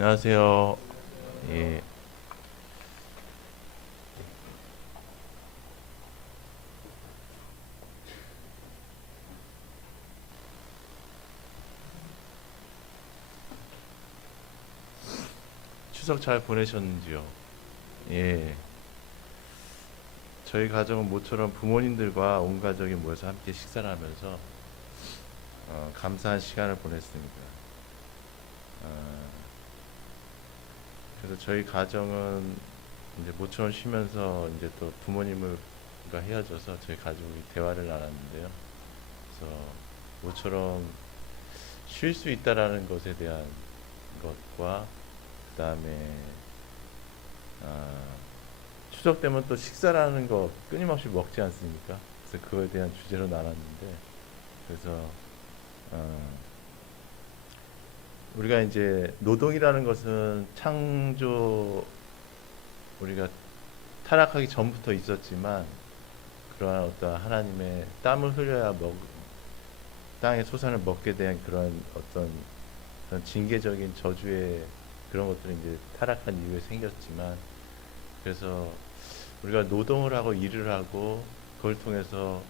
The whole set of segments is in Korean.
안녕하세요. 예, 추석 잘 보내셨는지요? 예, 저희 가정은 모처럼 부모님들과 온 가족이 모여서 함께 식사를 하면서 감사한 시간을 보냈습니다. 어, 그래서 저희 가정은 이제 모처럼 쉬면서 이제 또 부모님과 헤어져서 저희 가족이 대화를 나눴는데요. 그래서 모처럼 쉴 수 있다라는 것에 대한 것과 그다음에 아, 추석 때면 또 식사라는 거 끊임없이 먹지 않습니까? 그래서 그거에 대한 주제로 나눴는데 그래서 어, 우리가 이제 노동이라는 것은 창조 우리가 타락하기 전부터 있었지만 그러한 어떤 하나님의 땀을 흘려야 땅의 소산을 먹게 된 그런 징계적인 저주의 그런 것들이 이제 타락한 이후에 생겼지만 그래서 우리가 노동을 하고 일을 하고 그걸 통해서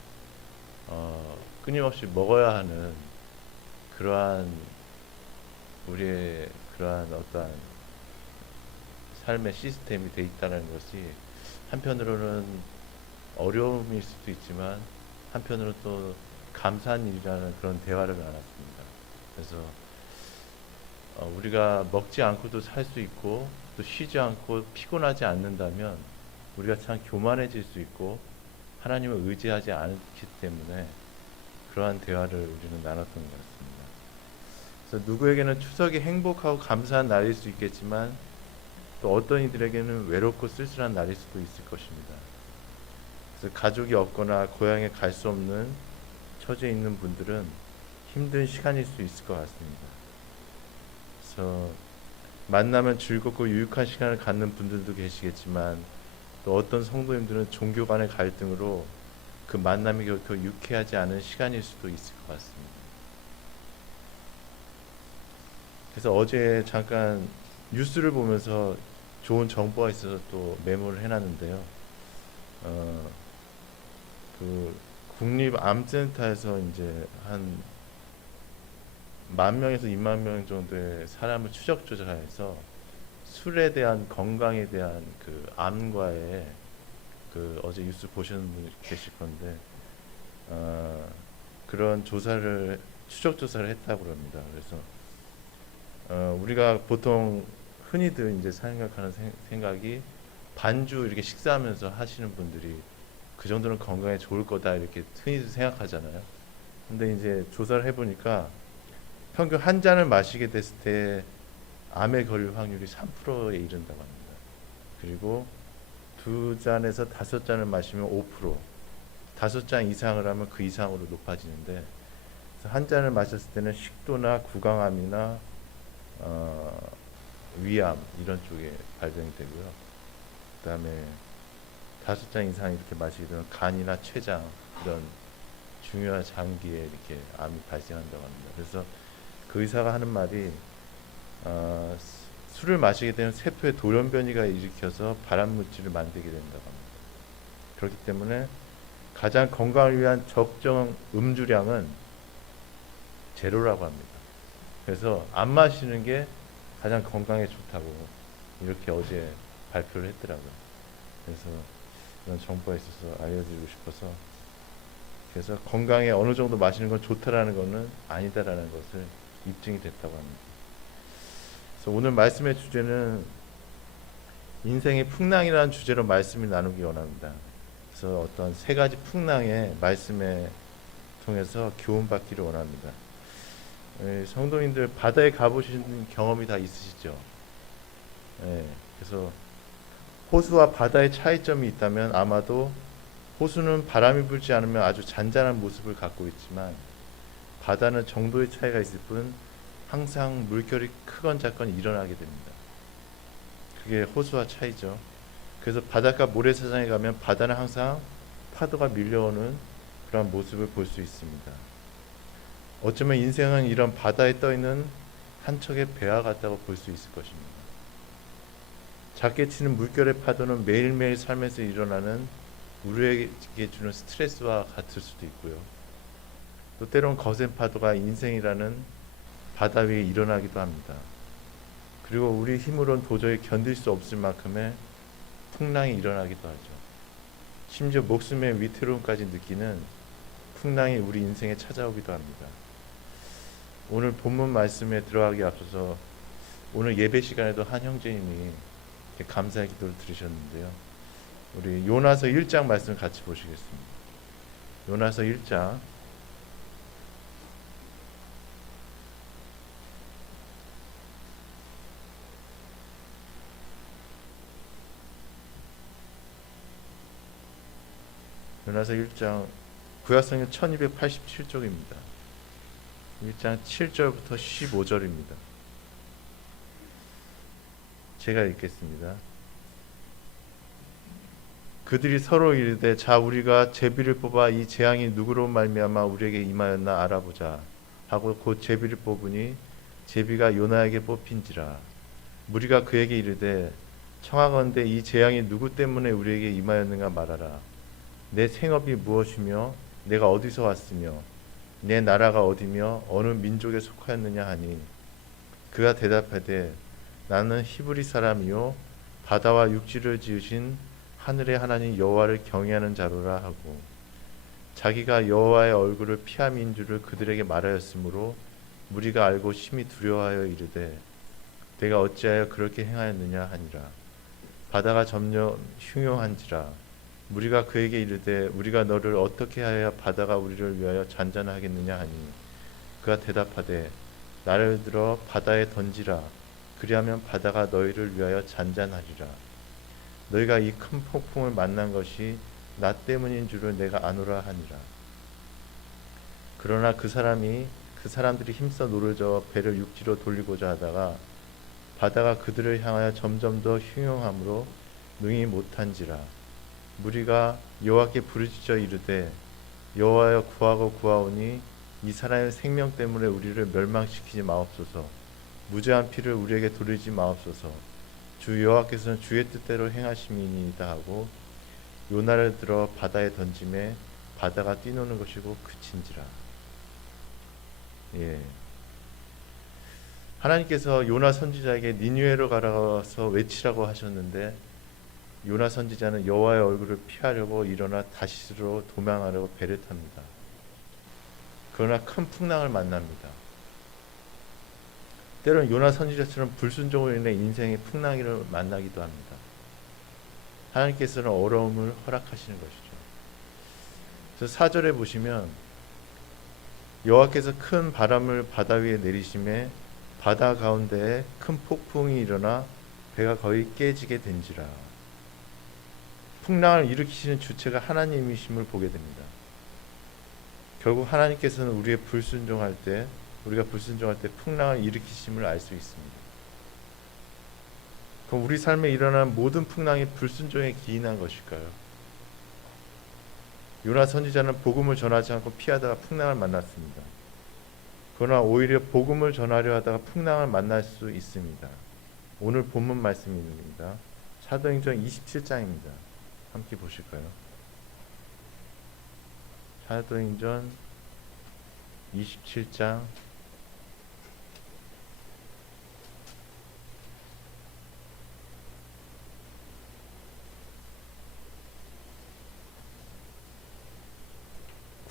끊임없이 먹어야 하는 그러한 우리의 그러한 어떠한 삶의 시스템이 돼 있다는 것이 한편으로는 어려움일 수도 있지만 한편으로 또 감사한 일이라는 그런 대화를 나눴습니다. 그래서 우리가 먹지 않고도 살 수 있고 또 쉬지 않고 피곤하지 않는다면 우리가 참 교만해질 수 있고 하나님을 의지하지 않기 때문에 그러한 대화를 우리는 나눴던 것 같습니다. 그래서 누구에게는 추석이 행복하고 감사한 날일 수 있겠지만 또 어떤 이들에게는 외롭고 쓸쓸한 날일 수도 있을 것입니다. 그래서 가족이 없거나 고향에 갈 수 없는 처지에 있는 분들은 힘든 시간일 수 있을 것 같습니다. 그래서 만나면 즐겁고 유익한 시간을 갖는 분들도 계시겠지만 또 어떤 성도님들은 종교 간의 갈등으로 그 만남이 결코 유쾌하지 않은 시간일 수도 있을 것 같습니다. 그래서 어제 잠깐 뉴스를 보면서 좋은 정보가 있어서 또 메모를 해놨는데요. 어, 그 국립암센터에서 이제 한 10,000명에서 20,000명 정도의 사람을 추적 조사해서 술에 대한 건강에 대한 그 암과의 그 어제 뉴스 보시는 분 계실 건데 어, 그런 조사를 추적 조사를 했다고 합니다. 그래서 우리가 보통 흔히들 이제 생각하는 생각이 반주 이렇게 식사하면서 하시는 분들이 그 정도는 건강에 좋을 거다 이렇게 흔히들 생각하잖아요. 근데 이제 조사를 해보니까 평균 한 잔을 마시게 됐을 때 암에 걸릴 확률이 3%에 이른다고 합니다. 그리고 두 잔에서 다섯 잔을 마시면 5%, 다섯 잔 이상을 하면 그 이상으로 높아지는데 한 잔을 마셨을 때는 식도나 구강암이나 어, 위암 이런 쪽에 발병이 되고요. 그다음에 다섯 잔 이상 이렇게 마시게 되면 간이나 췌장 이런 중요한 장기에 이렇게 암이 발생한다고 합니다. 그래서 그 의사가 하는 말이 어, 술을 마시게 되면 세포에 돌연변이가 일으켜서 발암 물질을 만들게 된다고 합니다. 그렇기 때문에 가장 건강을 위한 적정 음주량은 제로라고 합니다. 그래서 안 마시는 게 가장 건강에 좋다고 이렇게 어제 발표를 했더라고요. 그래서 이런 정보가 있어서 알려드리고 싶어서 그래서 건강에 어느 정도 마시는 건 좋다라는 것은 아니다라는 것을 입증이 됐다고 합니다. 그래서 오늘 말씀의 주제는 인생의 풍랑이라는 주제로 말씀을 나누기 원합니다. 그래서 어떤 세 가지 풍랑의 말씀에 통해서 교훈받기를 원합니다. 성도님들 바다에 가보신 경험이 다 있으시죠? 예, 그래서 호수와 바다의 차이점이 있다면 아마도 호수는 바람이 불지 않으면 아주 잔잔한 모습을 갖고 있지만 바다는 정도의 차이가 있을 뿐 항상 물결이 크건 작건 일어나게 됩니다. 그게 호수와 차이죠. 그래서 바닷가 모래사장에 가면 바다는 항상 파도가 밀려오는 그런 모습을 볼 수 있습니다. 어쩌면 인생은 이런 바다에 떠 있는 한 척의 배와 같다고 볼 수 있을 것입니다. 작게 치는 물결의 파도는 매일매일 삶에서 일어나는 우리에게 주는 스트레스와 같을 수도 있고요. 또 때론 거센 파도가 인생이라는 바다 위에 일어나기도 합니다. 그리고 우리 힘으로는 도저히 견딜 수 없을 만큼의 풍랑이 일어나기도 하죠. 심지어 목숨의 위태로움까지 느끼는 풍랑이 우리 인생에 찾아오기도 합니다. 오늘 본문 말씀에 들어가기 앞서서 오늘 예배 시간에도 한 형제님이 감사의 기도를 드리셨는데요. 우리 요나서 1장 말씀 같이 보시겠습니다. 요나서 1장 요나서 1장 구약성경 1287쪽입니다. 1장 7절부터 15절입니다. 제가 읽겠습니다. 그들이 서로 이르되 자 우리가 제비를 뽑아 이 재앙이 누구로 말미암아 우리에게 임하였나 알아보자 하고 곧 제비를 뽑으니 제비가 요나에게 뽑힌지라. 무리가 그에게 이르되 청하건대 이 재앙이 누구 때문에 우리에게 임하였는가 말하라. 내 생업이 무엇이며 내가 어디서 왔으며 내 나라가 어디며 어느 민족에 속하였느냐 하니 그가 대답하되 나는 히브리 사람이요 바다와 육지를 지으신 하늘의 하나님 여호와를 경외하는 자로라 하고 자기가 여호와의 얼굴을 피함인 줄을 그들에게 말하였으므로 무리가 알고 심히 두려워하여 이르되 내가 어찌하여 그렇게 행하였느냐 하니라. 바다가 점점 흉용한지라. 무리가 그에게 이르되 우리가 너를 어떻게 하여야 바다가 우리를 위하여 잔잔하겠느냐 하니 그가 대답하되 나를 들어 바다에 던지라. 그리하면 바다가 너희를 위하여 잔잔하리라. 너희가 이 큰 폭풍을 만난 것이 나 때문인 줄을 내가 아노라 하니라. 그러나 그 사람들이 힘써 노르져 배를 육지로 돌리고자 하다가 바다가 그들을 향하여 점점 더 흉용함으로 능히 못한지라. 무리가 여호와께 부르짖어 이르되 여호와여 구하고 구하오니 이 사람의 생명 때문에 우리를 멸망시키지 마옵소서. 무죄한 피를 우리에게 돌리지 마옵소서. 주 여호와께서는 주의 뜻대로 행하심이니이다 하고 요나를 들어 바다에 던짐에 바다가 뛰노는 것이고 그친지라. 예. 하나님께서 요나 선지자에게 니느웨로 가서 외치라고 하셨는데 요나 선지자는 여호와의 얼굴을 피하려고 일어나 다시스로 도망하려고 배를 탑니다. 그러나 큰 풍랑을 만납니다. 때로는 요나 선지자처럼 불순종으로 인해 인생의 풍랑을 만나기도 합니다. 하나님께서는 어려움을 허락하시는 것이죠. 그래서 4절에 보시면 여호와께서 큰 바람을 바다 위에 내리심에 바다 가운데에 큰 폭풍이 일어나 배가 거의 깨지게 된지라. 풍랑을 일으키시는 주체가 하나님이심을 보게 됩니다. 결국 하나님께서는 우리가 불순종할 때 풍랑을 일으키심을 알 수 있습니다. 그럼 우리 삶에 일어난 모든 풍랑이 불순종에 기인한 것일까요? 요나 선지자는 복음을 전하지 않고 피하다가 풍랑을 만났습니다. 그러나 오히려 복음을 전하려 하다가 풍랑을 만날 수 있습니다. 오늘 본문 말씀입니다. 사도행전 27장입니다. 함께 보실까요? 사도행전 27장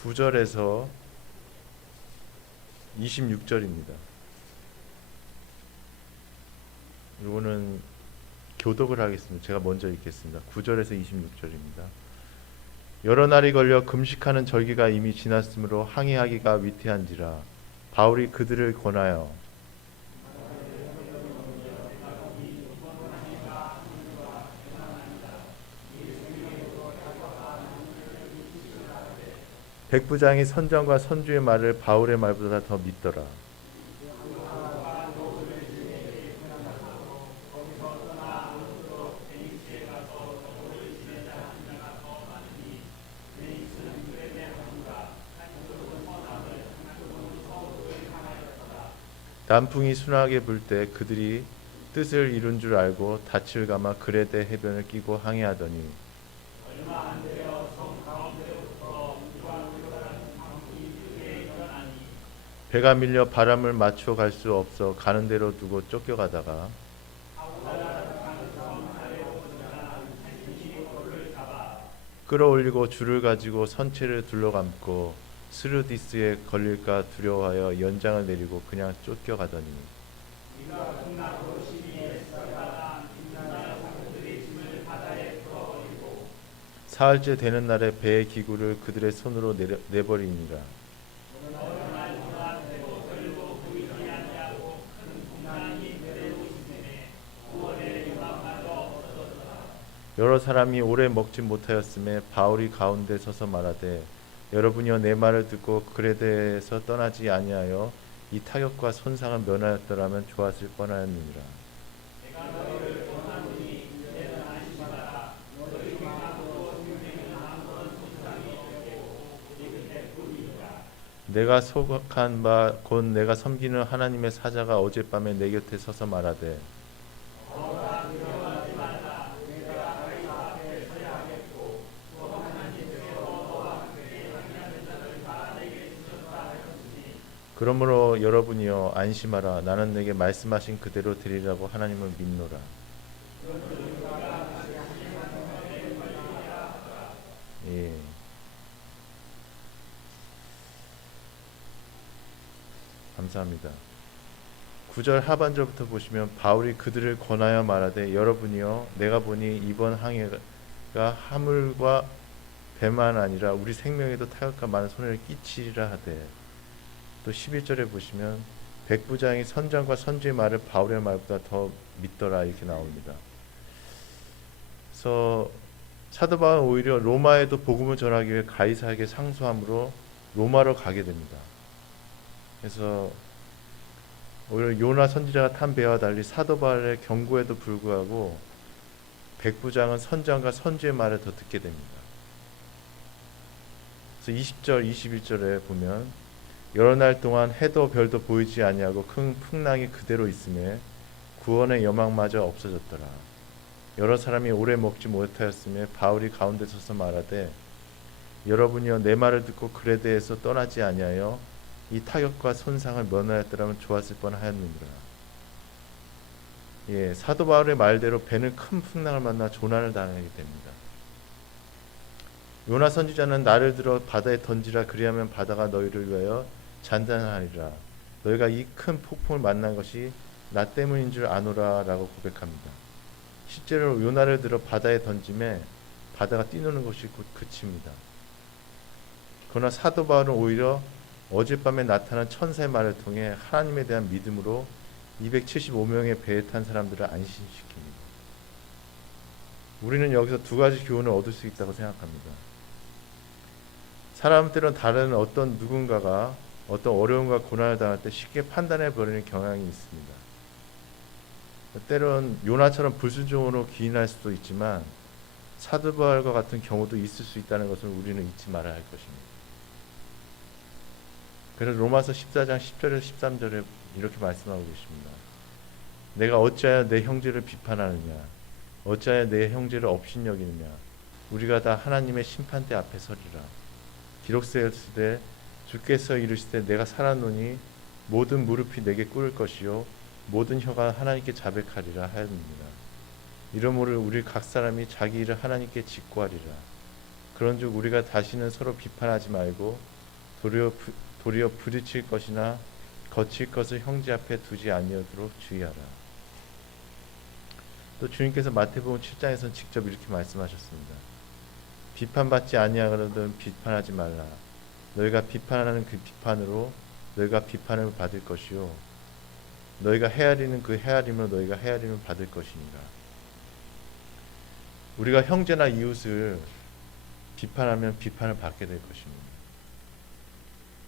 9절에서 26절입니다. 이거는 교독을 하겠습니다. 제가 먼저 읽겠습니다. 9절에서 26절입니다. 여러 날이 걸려 금식하는 절기가 이미 지났으므로 항의하기가 위태한지라 바울이 그들을 권하여 백부장이 선장과 선주의 말을 바울의 말보다 더 믿더라. 남풍이 순하게 불 때 그들이 뜻을 이룬 줄 알고 닻을 감아 그레데 해변을 끼고 항해하더니 배가 밀려 바람을 맞춰 갈 수 없어 가는 대로 두고 쫓겨가다가 끌어올리고 줄을 가지고 선체를 둘러감고 스르디스에 걸릴까 두려워하여 연장을 내리고 그냥 쫓겨가더니 사흘째 되는 날에 배의 기구를 그들의 손으로 내버리니라. 여러 사람이 오래 먹지 못하였음에 바울이 가운데 서서 말하되 여러분이여 내 말을 듣고 그레데에서 떠나지 아니하여 이 타격과 손상을 면하였더라면 좋았을 뻔하였느니라. 내가 속한 바 곧 내가 섬기는 하나님의 사자가 어젯밤에 내 곁에 서서 말하되 그러므로 여러분이여 안심하라. 나는 내게 말씀하신 그대로 되리라고 하나님을 믿노라. 예. 감사합니다. 9절 하반절부터 보시면 바울이 그들을 권하여 말하되 여러분이여 내가 보니 이번 항해가 하물과 배만 아니라 우리 생명에도 타격과 많은 손해를 끼치리라 하되 또 11절에 보시면 백부장이 선장과 선주의 말을 바울의 말보다 더 믿더라 이렇게 나옵니다. 그래서 사도 바울은 오히려 로마에도 복음을 전하기 위해 가이사에게 상소함으로 로마로 가게 됩니다. 그래서 오히려 요나 선지자가 탄 배와 달리 사도 바울의 경고에도 불구하고 백부장은 선장과 선주의 말을 더 듣게 됩니다. 그래서 20절, 21절에 보면 여러 날 동안 해도 별도 보이지 아니하고 큰 풍랑이 그대로 있음에 구원의 여망마저 없어졌더라. 여러 사람이 오래 먹지 못하였음에 바울이 가운데 서서 말하되 여러분이여 내 말을 듣고 그레데에서 떠나지 아니하여 이 타격과 손상을 면하였더라면 좋았을 뻔하였느니라. 예, 사도 바울의 말대로 배는 큰 풍랑을 만나 조난을 당하게 됩니다. 요나 선지자는 나를 들어 바다에 던지라 그리하면 바다가 너희를 위하여 잔잔하리라. 너희가 이 큰 폭풍을 만난 것이 나 때문인 줄 아노라라고 고백합니다. 실제로 요나를 들어 바다에 던짐에 바다가 뛰노는 것이 곧 그칩니다. 그러나 사도 바울은 오히려 어젯밤에 나타난 천사의 말을 통해 하나님에 대한 믿음으로 275명의 배에 탄 사람들을 안심시킵니다. 우리는 여기서 두 가지 교훈을 얻을 수 있다고 생각합니다. 사람 때론 다른 어떤 누군가가 어떤 어려움과 고난을 당할 때 쉽게 판단해 버리는 경향이 있습니다. 때론 요나처럼 불순종으로 기인할 수도 있지만 사도 바울과 같은 경우도 있을 수 있다는 것을 우리는 잊지 말아야 할 것입니다. 그래서 로마서 14장 10절에서 13절에 이렇게 말씀하고 계십니다. 내가 어찌하여 내 형제를 비판하느냐 어찌하여 내 형제를 업신여기느냐 우리가 다 하나님의 심판대 앞에 서리라. 기록되었으되 주께서 이르시되 내가 살았노니 모든 무릎이 내게 꿇을 것이요 모든 혀가 하나님께 자백하리라 하였느니라. 이러므로 우리 각 사람이 자기 일을 하나님께 직고하리라. 그런즉 우리가 다시는 서로 비판하지 말고 도리어 부딪힐 것이나 거칠 것을 형제 앞에 두지 아니하도록 주의하라. 또 주님께서 마태복음 7장에서는 직접 이렇게 말씀하셨습니다. 비판받지 아니하거든 비판하지 말라. 너희가 비판하는 그 비판으로 너희가 비판을 받을 것이요 너희가 헤아리는 그 헤아림으로 너희가 헤아림을 받을 것이니라. 우리가 형제나 이웃을 비판하면 비판을 받게 될 것입니다.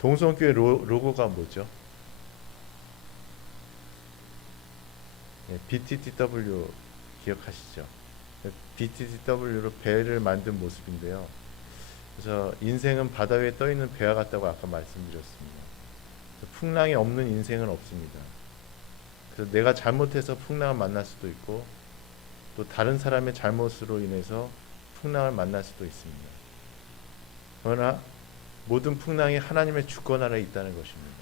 동성교회 로고가 뭐죠? BTTW 기억하시죠? BTTW로 배를 만든 모습인데요. 그래서 인생은 바다 위에 떠 있는 배와 같다고 아까 말씀드렸습니다. 풍랑이 없는 인생은 없습니다. 그래서 내가 잘못해서 풍랑을 만날 수도 있고 또 다른 사람의 잘못으로 인해서 풍랑을 만날 수도 있습니다. 그러나 모든 풍랑이 하나님의 주권 아래에 있다는 것입니다.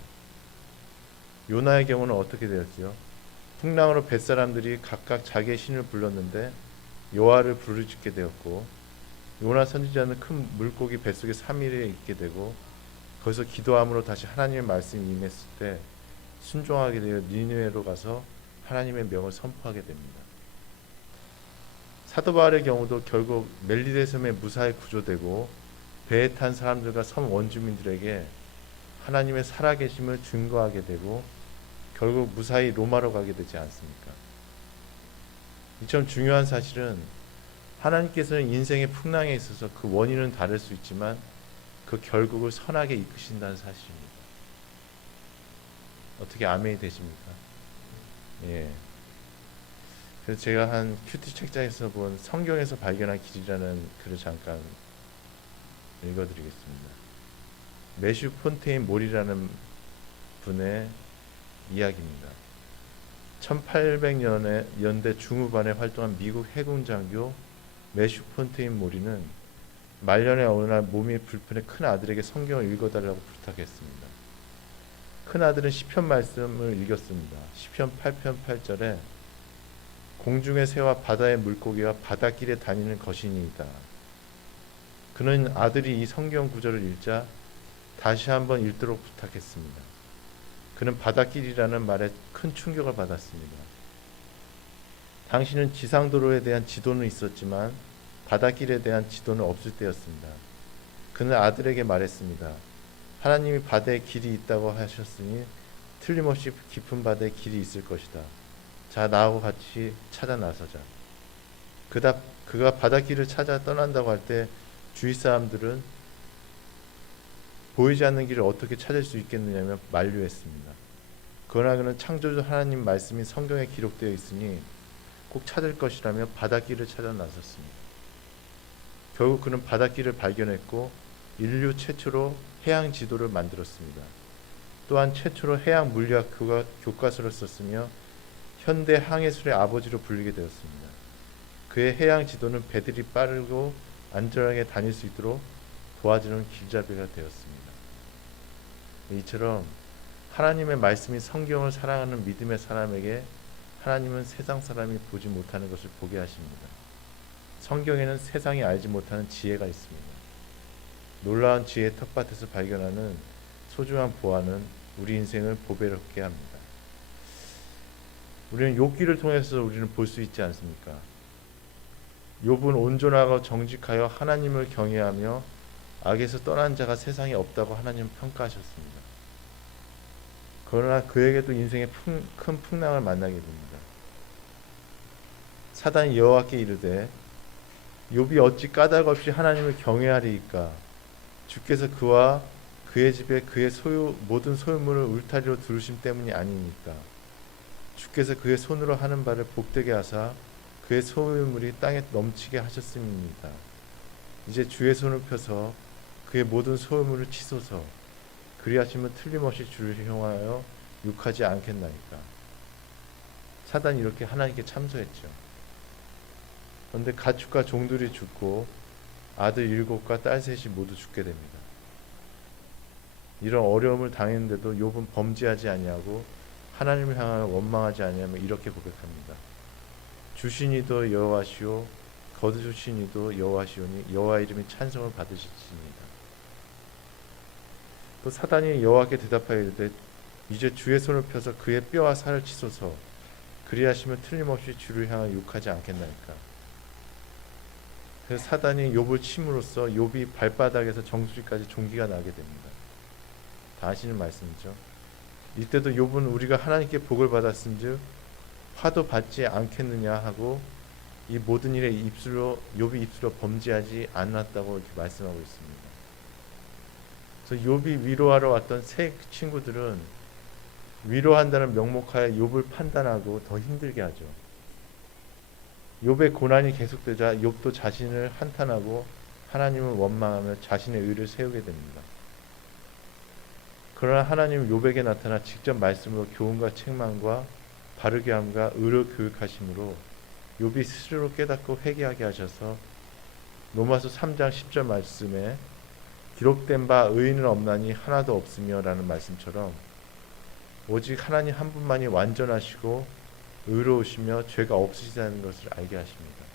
요나의 경우는 어떻게 되었지요? 풍랑으로 뱃사람들이 각각 자기의 신을 불렀는데 여호와를 부르짖게 되었고, 요나 선지자는 큰 물고기 뱃속에 3일에 있게 되고, 거기서 기도함으로 다시 하나님의 말씀이 임했을 때 순종하게 되어 니느웨로 가서 하나님의 명을 선포하게 됩니다. 사도 바울의 경우도 결국 멜리데 섬에 무사히 구조되고 배에 탄 사람들과 섬 원주민들에게 하나님의 살아계심을 증거하게 되고 결국 무사히 로마로 가게 되지 않습니까? 이처럼 중요한 사실은 하나님께서는 인생의 풍랑에 있어서 그 원인은 다를 수 있지만 그 결국을 선하게 이끄신다는 사실입니다. 어떻게 아멘이 되십니까? 예. 그래서 제가 한 큐티 책장에서 본 성경에서 발견한 길이라는 글을 잠깐 읽어드리겠습니다. 매슈 폰테인 몰이라는 분의 이야기입니다. 1800년대 중후반에 활동한 미국 해군 장교 매슈 폰테인 몰이는 말년의 어느 날 몸이 불편해 큰 아들에게 성경을 읽어달라고 부탁했습니다. 큰 아들은 시편 말씀을 읽었습니다. 시편 8편 8절에 공중의 새와 바다의 물고기와 바닷길에 다니는 거신이다. 그는 아들이 이 성경 구절을 읽자 다시 한번 읽도록 부탁했습니다. 그는 바닷길이라는 말에 큰 충격을 받았습니다. 당시는 지상도로에 대한 지도는 있었지만 바닷길에 대한 지도는 없을 때였습니다. 그는 아들에게 말했습니다. 하나님이 바다에 길이 있다고 하셨으니 틀림없이 깊은 바다에 길이 있을 것이다. 자, 나하고 같이 찾아 나서자. 그가 바닷길을 찾아 떠난다고 할 때 주위 사람들은 보이지 않는 길을 어떻게 찾을 수 있겠느냐며 만류했습니다. 그러나 그는 창조주 하나님 말씀이 성경에 기록되어 있으니 꼭 찾을 것이라며 바닷길을 찾아 나섰습니다. 결국 그는 바닷길을 발견했고 인류 최초로 해양 지도를 만들었습니다. 또한 최초로 해양 물리학 교과서를 썼으며 현대 항해술의 아버지로 불리게 되었습니다. 그의 해양 지도는 배들이 빠르고 안전하게 다닐 수 있도록 도와주는 길잡이가 되었습니다. 이처럼 하나님의 말씀이 성경을 사랑하는 믿음의 사람에게 하나님은 세상 사람이 보지 못하는 것을 보게 하십니다. 성경에는 세상이 알지 못하는 지혜가 있습니다. 놀라운 지혜의 텃밭에서 발견하는 소중한 보화는 우리 인생을 보배롭게 합니다. 우리는 욥기를 통해서 우리는 볼 수 있지 않습니까? 욥은 온전하고 정직하여 하나님을 경외하며 악에서 떠난 자가 세상에 없다고 하나님은 평가하셨습니다. 그러나 그에게도 인생의 큰 풍랑을 만나게 됩니다. 사단이 여호와께 이르되 욥이 어찌 까닭 없이 하나님을 경외하리이까? 주께서 그와 그의 집에 그의 모든 소유물을 울타리로 두르심 때문이 아니니까. 주께서 그의 손으로 하는 바를 복되게 하사 그의 소유물이 땅에 넘치게 하셨음입니다. 이제 주의 손을 펴서 그의 모든 소유물을 치소서. 그리하시면 틀림없이 주를 향하여 욕하지 않겠나이까. 사단이 이렇게 하나님께 참소했죠. 그런데 가축과 종들이 죽고 아들 7과 딸 3이 모두 죽게 됩니다. 이런 어려움을 당했는데도 욥은 범죄하지 아니하고 하나님을 향하여 원망하지 아니하며 이렇게 고백합니다. 주신이도 여호와시오 거두주신이도 여호와시오니 여호와 이름이 찬송을 받으시니이다. 또 사단이 여호와께 대답하여 이르되 이제 주의 손을 펴서 그의 뼈와 살을 치소서. 그리하시면 틀림없이 주를 향하여 욕하지 않겠나이까. 그래서 사단이 욥을 침으로써 욥이 발바닥에서 정수리까지 종기가 나게 됩니다. 다 아시는 말씀이죠. 이때도 욥은 우리가 하나님께 복을 받았은즉 화도 받지 않겠느냐 하고 이 모든 일에 욥이 입술로 범죄하지 않았다고 이렇게 말씀하고 있습니다. 그래서 욥이 위로하러 왔던 세 친구들은 위로한다는 명목하에 욥을 판단하고 더 힘들게 하죠. 욥의 고난이 계속되자 욥도 자신을 한탄하고 하나님을 원망하며 자신의 의를 세우게 됩니다. 그러나 하나님은 욥에게 나타나 직접 말씀으로 교훈과 책망과 바르게 함과 의로 교육하심으로 욥이 스스로 깨닫고 회개하게 하셔서 로마서 3장 10절 말씀에 기록된 바 의인은 없나니 하나도 없으며 라는 말씀처럼 오직 하나님 한 분만이 완전하시고 의로우시며 죄가 없으시다는 것을 알게 하십니다.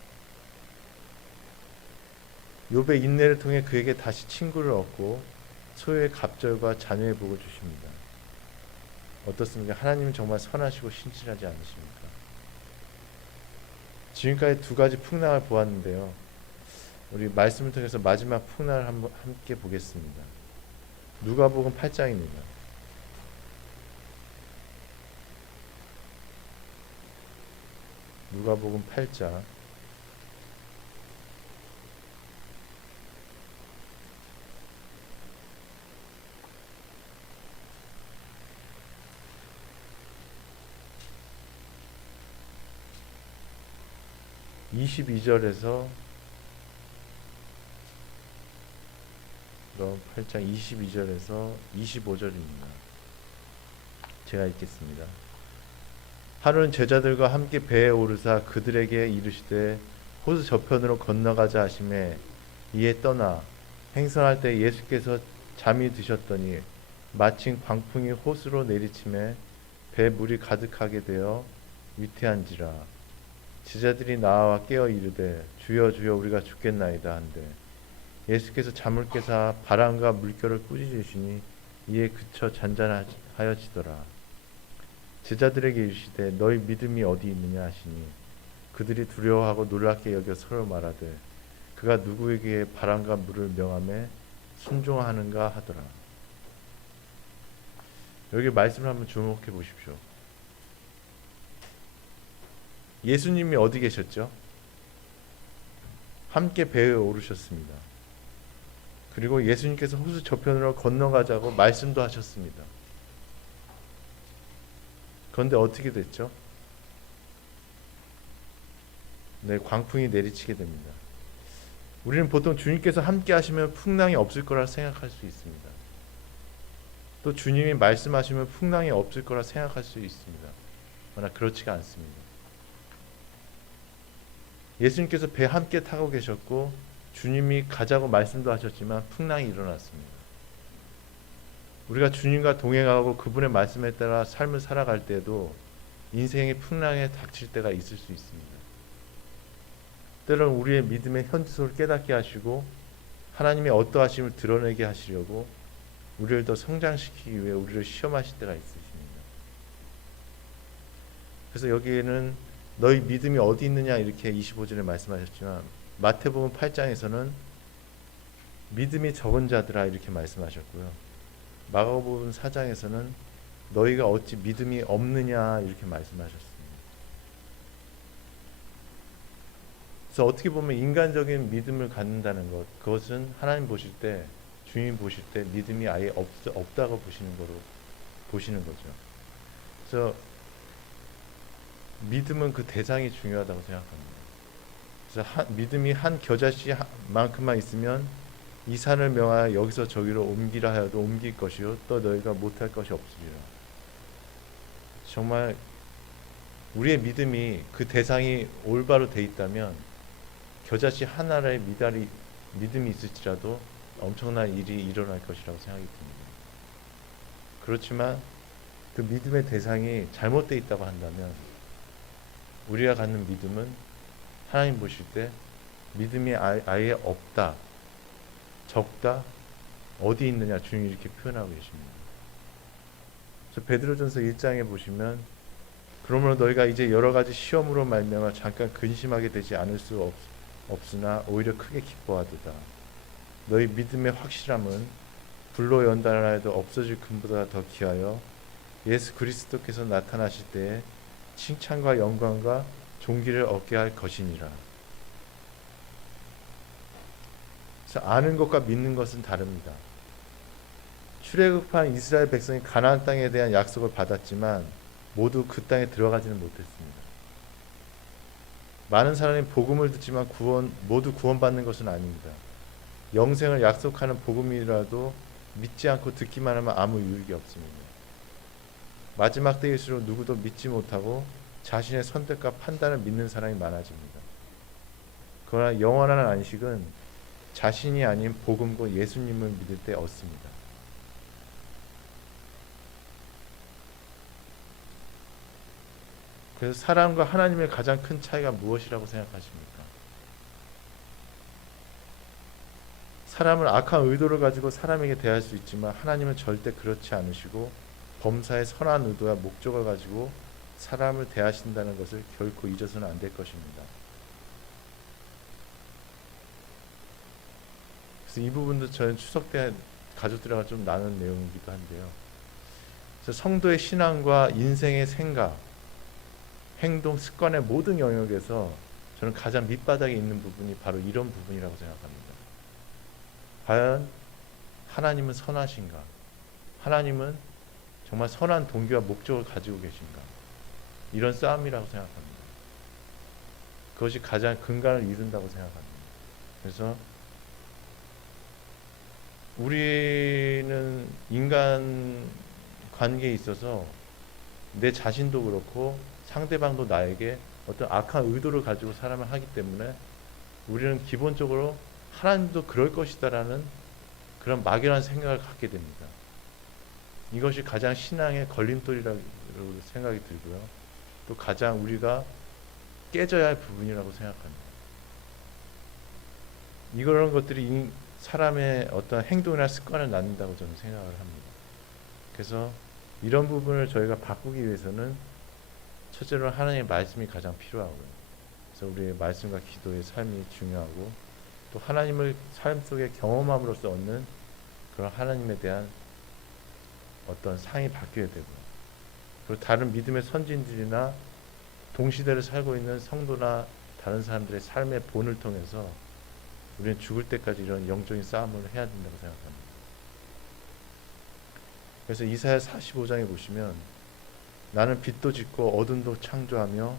욥의 인내를 통해 그에게 다시 친구를 얻고 소유의 갑절과 자녀의 복을 주십니다. 어떻습니까? 하나님은 정말 선하시고 신실하지 않으십니까? 지금까지 두 가지 풍랑을 보았는데요. 우리 말씀을 통해서 마지막 풍랑을 함께 보겠습니다. 누가복음 8장입니다. 누가복음 8장 22절에서 그럼 8장 22절에서 25절입니다. 제가 읽겠습니다. 하루는 제자들과 함께 배에 오르사 그들에게 이르시되 호수 저편으로 건너가자 하시매 이에 떠나 행선할 때 예수께서 잠이 드셨더니 마침 광풍이 호수로 내리침에 배 물이 가득하게 되어 위태한지라 제자들이 나와 깨어 이르되 주여 주여 우리가 죽겠나이다 한데 예수께서 잠을 깨사 바람과 물결을 꾸짖으시니 이에 그쳐 잔잔하여지더라. 제자들에게 이르시되 너희 믿음이 어디 있느냐 하시니 그들이 두려워하고 놀랍게 여겨 서로 말하되 그가 누구에게 바람과 물을 명함에 순종하는가 하더라. 여기 말씀을 한번 주목해 보십시오. 예수님이 어디 계셨죠? 함께 배에 오르셨습니다. 그리고 예수님께서 호수 저편으로 건너가자고 말씀도 하셨습니다. 그런데 어떻게 됐죠? 네, 광풍이 내리치게 됩니다. 우리는 보통 주님께서 함께 하시면 풍랑이 없을 거라 생각할 수 있습니다. 또 주님이 말씀하시면 풍랑이 없을 거라 생각할 수 있습니다. 그러나 그렇지가 않습니다. 예수님께서 배 함께 타고 계셨고 주님이 가자고 말씀도 하셨지만 풍랑이 일어났습니다. 우리가 주님과 동행하고 그분의 말씀에 따라 삶을 살아갈 때도 인생의 풍랑에 닥칠 때가 있을 수 있습니다. 때로는 우리의 믿음의 현지소를 깨닫게 하시고 하나님의 어떠하심을 드러내게 하시려고 우리를 더 성장시키기 위해 우리를 시험하실 때가 있으십니다. 그래서 여기에는 너희 믿음이 어디 있느냐 이렇게 25절에 말씀하셨지만 마태복음 8장에서는 믿음이 적은 자들아 이렇게 말씀하셨고요. 마가복음 4장에서는 너희가 어찌 믿음이 없느냐 이렇게 말씀하셨습니다. 그래서 어떻게 보면 인간적인 믿음을 갖는다는 것, 그것은 하나님 보실 때, 주님 보실 때 믿음이 아예 없다고 보시는 거죠. 그래서 믿음은 그 대상이 중요하다고 생각합니다. 그래서 믿음이 한 겨자씨만큼만 있으면 이 산을 명하여 여기서 저기로 옮기라 하여도 옮길 것이요 또 너희가 못할 것이 없으리라. 정말 우리의 믿음이 그 대상이 올바로 돼 있다면 겨자씨 하나의 믿음이 있을지라도 엄청난 일이 일어날 것이라고 생각이 듭니다. 그렇지만 그 믿음의 대상이 잘못되어 있다고 한다면 우리가 갖는 믿음은 하나님 보실 때 믿음이 아예 없다, 적다, 어디 있느냐 주님이 이렇게 표현하고 계십니다. 그래서 베드로전서 1장에 보시면 그러므로 너희가 이제 여러 가지 시험으로 말미암아 잠깐 근심하게 되지 않을 수 없으나 오히려 크게 기뻐하도다. 너희 믿음의 확실함은 불로 연단을 하여도 없어질 금보다 더 귀하여 예수 그리스도께서 나타나실 때에 칭찬과 영광과 존귀를 얻게 할 것이니라. 그래서 아는 것과 믿는 것은 다릅니다. 출애굽한 이스라엘 백성이 가나안 땅에 대한 약속을 받았지만 모두 그 땅에 들어가지는 못했습니다. 많은 사람이 복음을 듣지만 모두 구원받는 것은 아닙니다. 영생을 약속하는 복음이라도 믿지 않고 듣기만 하면 아무 유익이 없습니다. 마지막 때일수록 누구도 믿지 못하고 자신의 선택과 판단을 믿는 사람이 많아집니다. 그러나 영원한 안식은 자신이 아닌 복음과 예수님을 믿을 때 얻습니다. 그래서 사람과 하나님의 가장 큰 차이가 무엇이라고 생각하십니까? 사람은 악한 의도를 가지고 사람에게 대할 수 있지만 하나님은 절대 그렇지 않으시고 범사의 선한 의도와 목적을 가지고 사람을 대하신다는 것을 결코 잊어서는 안 될 것입니다. 그래서 이 부분도 저는 추석 때 가족들과 좀 나눈 내용이기도 한데요. 그래서 성도의 신앙과 인생의 생각, 행동, 습관의 모든 영역에서 저는 가장 밑바닥에 있는 부분이 바로 이런 부분이라고 생각합니다. 과연 하나님은 선하신가? 하나님은 정말 선한 동기와 목적을 가지고 계신가? 이런 싸움이라고 생각합니다. 그것이 가장 근간을 이룬다고 생각합니다. 그래서 우리는 인간 관계에 있어서 내 자신도 그렇고 상대방도 나에게 어떤 악한 의도를 가지고 사람을 하기 때문에 우리는 기본적으로 하나님도 그럴 것이다라는 그런 막연한 생각을 갖게 됩니다. 이것이 가장 신앙의 걸림돌이라고 생각이 들고요. 또 가장 우리가 깨져야 할 부분이라고 생각합니다. 이런 것들이 사람의 어떤 행동이나 습관을 낳는다고 저는 생각을 합니다. 그래서 이런 부분을 저희가 바꾸기 위해서는 첫째로 하나님의 말씀이 가장 필요하고요. 그래서 우리의 말씀과 기도의 삶이 중요하고 또 하나님을 삶 속에 경험함으로써 얻는 그런 하나님에 대한 어떤 상이 바뀌어야 되고요. 그리고 다른 믿음의 선진들이나 동시대를 살고 있는 성도나 다른 사람들의 삶의 본을 통해서 우리는 죽을 때까지 이런 영적인 싸움을 해야 된다고 생각합니다. 그래서 이사야 45장에 보시면 나는 빛도 짓고 어둠도 창조하며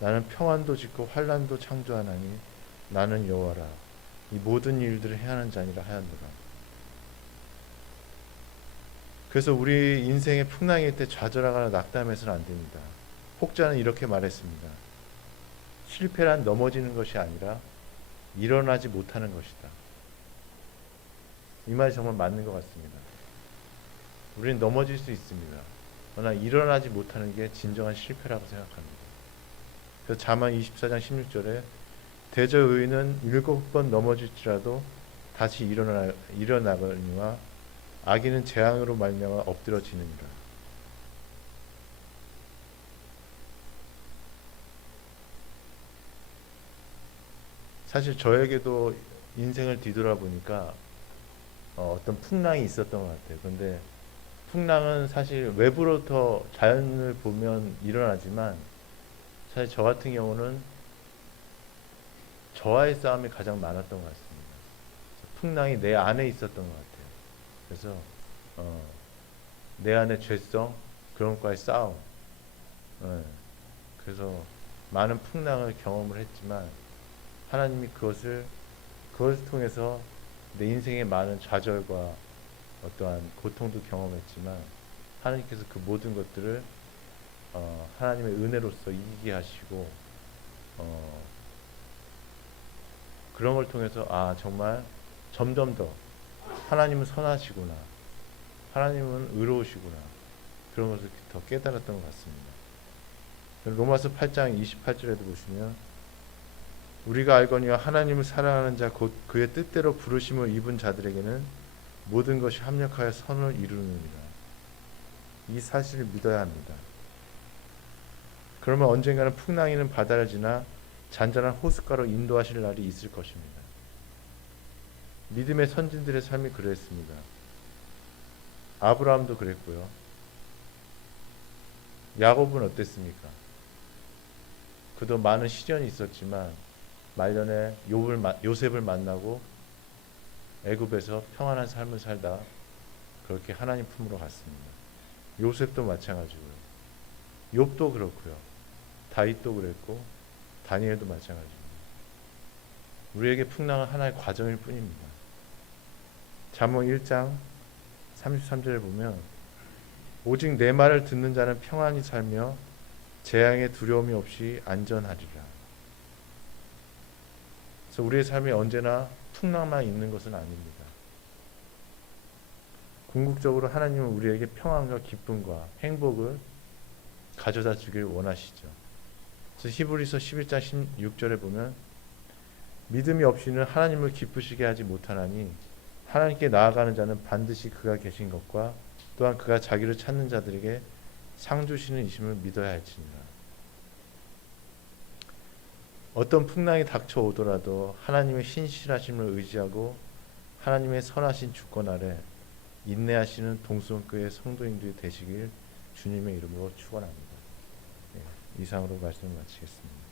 나는 평안도 짓고 환난도 창조하나니 나는 여호와라 이 모든 일들을 행하는 자니라 하였노라. 그래서 우리 인생의 풍랑일 때 좌절하거나 낙담해서는 안 됩니다. 혹자는 이렇게 말했습니다. 실패란 넘어지는 것이 아니라 일어나지 못하는 것이다. 이 말이 정말 맞는 것 같습니다. 우리는 넘어질 수 있습니다. 그러나 일어나지 못하는 게 진정한 실패라고 생각합니다. 그래서 잠언 24장 16절에 대저 의인은 7번 넘어질지라도 다시 일어나거니와 악인은 재앙으로 말미암아 엎드러지느니라. 사실 저에게도 인생을 뒤돌아보니까 어떤 풍랑이 있었던 것 같아요. 근데 풍랑은 사실 외부로부터 자연을 보면 일어나지만 사실 저 같은 경우는 저와의 싸움이 가장 많았던 것 같습니다. 풍랑이 내 안에 있었던 것 같아요. 그래서 내 안의 죄성 그런 것과의 싸움. 그래서 많은 풍랑을 경험을 했지만 하나님이 그것을 통해서 내 인생의 많은 좌절과 어떠한 고통도 경험했지만 하나님께서 그 모든 것들을 하나님의 은혜로서 이기게 하시고 그런 걸 통해서 정말 점점 더 하나님은 선하시구나, 하나님은 의로우시구나 그런 것을 더 깨달았던 것 같습니다. 로마서 8장 28절에도 보시면 우리가 알거니와 하나님을 사랑하는 자 곧 그의 뜻대로 부르심을 입은 자들에게는 모든 것이 합력하여 선을 이루느니라. 이 사실을 믿어야 합니다. 그러면 언젠가는 풍랑이는 바다를 지나 잔잔한 호숫가로 인도하실 날이 있을 것입니다. 믿음의 선진들의 삶이 그랬습니다. 아브라함도 그랬고요. 야곱은 어땠습니까? 그도 많은 시련이 있었지만 말년에 요셉을 만나고 애굽에서 평안한 삶을 살다 그렇게 하나님 품으로 갔습니다. 요셉도 마찬가지고요. 욥도 그렇고요. 다윗도 그랬고 다니엘도 마찬가지입니다. 우리에게 풍랑은 하나의 과정일 뿐입니다. 잠언 1장 33절에 보면 오직 내 말을 듣는 자는 평안히 살며 재앙의 두려움이 없이 안전하리라. 그래서 우리의 삶이 언제나 풍랑만 있는 것은 아닙니다. 궁극적으로 하나님은 우리에게 평안과 기쁨과 행복을 가져다 주길 원하시죠. 그래서 히브리서 11장 16절에 보면 믿음이 없이는 하나님을 기쁘시게 하지 못하나니 하나님께 나아가는 자는 반드시 그가 계신 것과 또한 그가 자기를 찾는 자들에게 상 주시는 이심을 믿어야 할지니라. 어떤 풍랑이 닥쳐오더라도 하나님의 신실하심을 의지하고 하나님의 선하신 주권 아래 인내하시는 동성교회 성도님들이 되시길 주님의 이름으로 축원합니다. 이상으로 말씀을 마치겠습니다.